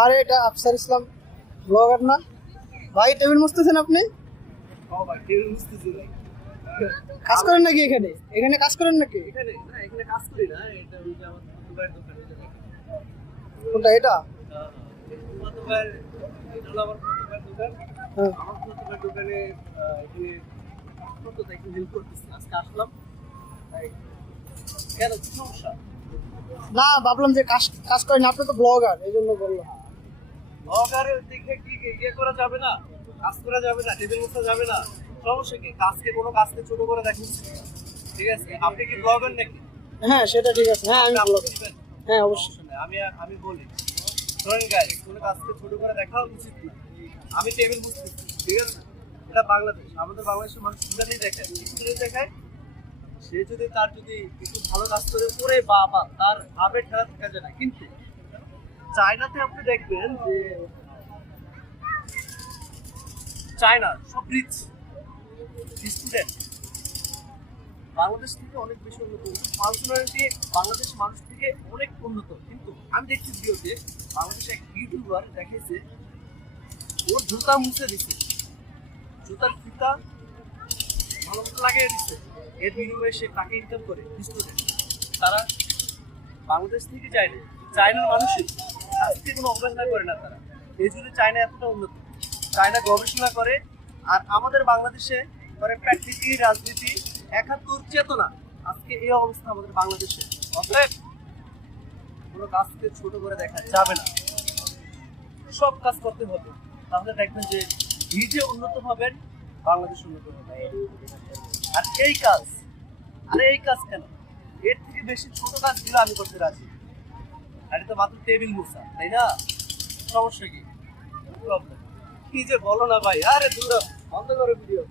আর এটা আফসার ইসলাম ব্লগার না ভাই? টেবিল মুছতেছেন আপনি? ভাই টেবিল মুছতেছি ভাই। কাজ করেন নাকি এখানে? এখানে কাজ করেন নাকি? এখানে না, এখানে কাজ করি না, এটা ওই যে আমার দুবাইয়ের দোকান, এই যে দেখেন। কোনটা এটা? আমার দুবাইয়ের, এটা হলো আমার দুবাইয়ের দোকান। হ্যাঁ। আমার দুবাইয়ের দোকানে এখানে কত তাই একটু হেল্প করতেছি। আজকে আসলাম তাই। কেন কি সমস্যা? না, ভাবলাম যে কাজ কাজ করেন, আপনি তো ব্লগার, এই জন্য বললাম। ব্লগারে দেখে কি ইয়ে করা যাবে না, কাজ করা যাবে না, টেবিল মুছা যাবে না? সমস্যা কি? কাজকে কোনো কাজকে ছোট করে দেখেন, ঠিক আছে? আপনি কি ব্লগার নাকি? হ্যাঁ, সেটা ঠিক আছে। হ্যাঁ, আমি আপনি ব্লগার। দিবেন? হ্যাঁ, অবশ্যই। সমস্যা নেই, আমি বলি শোনেন গাইস, কোনো কাজকে ছোট করে দেখা উচিত না। আমি টেবিল বুঝতেছি, ঠিক আছে? এটা বাংলাদেশ, আমাদের বাংলাদেশের মানুষ সুন্দরই দেখায়, সুন্দরই দেখায়। সে যদি তার যদি একটু ভালো কাজ করে করে বা তার ভাবে ঠেলা থাকা যায় না। কিন্তু চায়নাতে আপনি দেখবেন যে চায়না সব রিচ স্টুডেন্ট বাংলাদেশ থেকে অনেক বেশি উন্নত, পার্সোনালিটি বাংলাদেশ মানুষ থেকে অনেক উন্নত। কিন্তু আমি দেখছি ভিডিওতে বাংলাদেশে এক ইউটিউবার দেখাইছে ওর জুতা মুছে দিছে, জুতার ফিতা ভালো মতো লাগিয়ে দিচ্ছে, এর বিনিময়ে সে টাকা ইনকাম করে। স্টুডেন্ট তারা বাংলাদেশ থেকে যায় না, চায়নার মানুষই আজকে কোনো অবহেলা করে না তারা, এই জন্য চায়না এতটা উন্নত। চায়না গবেষণা করে, আর আমাদের বাংলাদেশে করে প্র্যাকটিক্যালি রাজনীতি, ৭১ চেতনা। আজকে এই অবস্থা আমাদের বাংলাদেশে। অতএব কোনো কাজকে ছোট করে দেখা যাবে না, সব কাজ করতে হবে, তাহলে দেখবেন যে নিজে উন্নত হবেন, বাংলাদেশ উন্নত হবে। আর এই কাজ, আরে এই কাজ কেন, এর থেকে বেশি ছোট কাজ দিলে আমি করতে রাজি। আর এটা তো মাত্র টেবিল মুছা, তাই না? সমস্যা কি? প্রবলেম কি যে বলো না ভাই, আরে দূর বন্ধ করো ভিডিও।